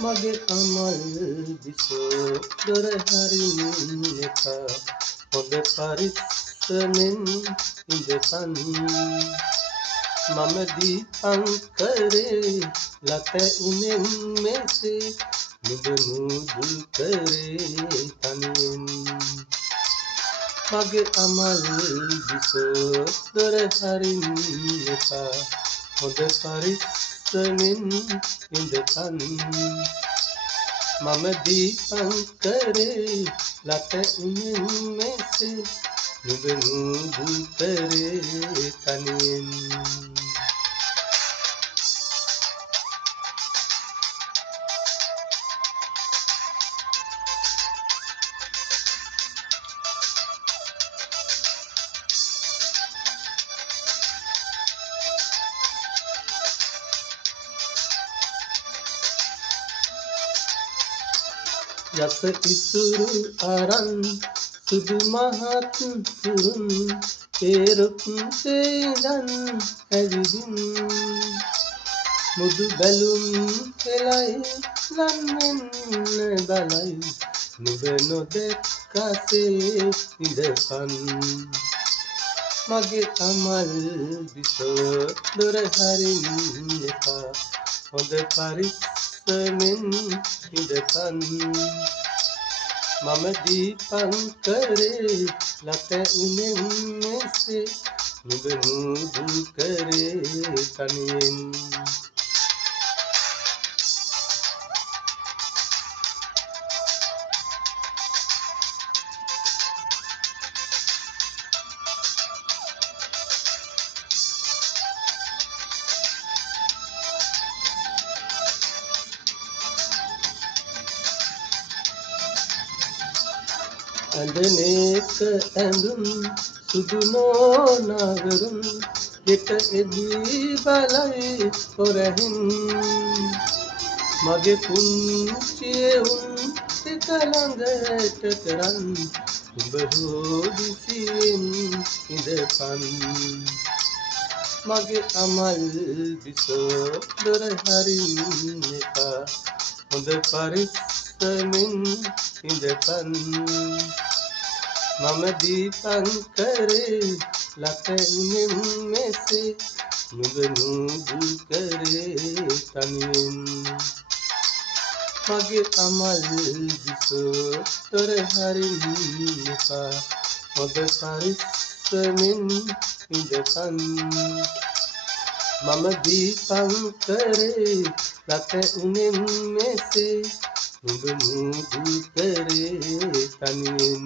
මගේ අමල් විසෝ දොර හරින්න එපා හොඳ පරිස්සමෙන් ඉඳපන් මම දීපංකරේ ලත උනෙන් මෙසේ නුඹ නුදුල් කරේ තනියෙන් මගේ අමල් විසෝ දොර හරින්න එපා හොඳ පරිස්සමෙන් ඉඳපන් මම දීපංකරේ ලත උනෙන් මෙසේ නුඹ නුදුල් කරේ තනියෙන් යස ඉසුරු අරන් සුදු මහත් පුරුන් පෙරුත් සේදන් ඇවිදින් මුදු බැලුම් කෙලයි ලන්නෙන්න බලයි නුඹ නොදැක්කසේ ඉඳපන් මගේ අමල් විසෝ දොර හරින්න එපා හොඳ පරිස්සමෙන් ඉඳපන් මම දීපංකරේ ලත උනෙන් මෙසේ නුඹ නුදුල් කරේ තනියෙන් ඇඳනේක ඇඳුම් සුදු නොනගරුන් දෙක එදී බලයි පොරහින් මගේ පුංචියේ උන් දෙක ළඟට කරන් උඹ හොදිසියෙන් ඉඳපන් මගේ අමල් විසෝ දොර හරින්න එපා හොඳ පරිස්සමෙන් ඉඳපන් මම දීපංකරේ ලත උනෙන් මෙසේ නුඹ නුදුල් කරේ තනියෙන් මගේ අමල් විසෝ දොර හරින්න එපා හොඳ පරිස්සමෙන් ඉඳපන් මම දීපංකරේ ලත උනෙන් මෙසේ නුඹ නුදුල් කරේ තනියෙන්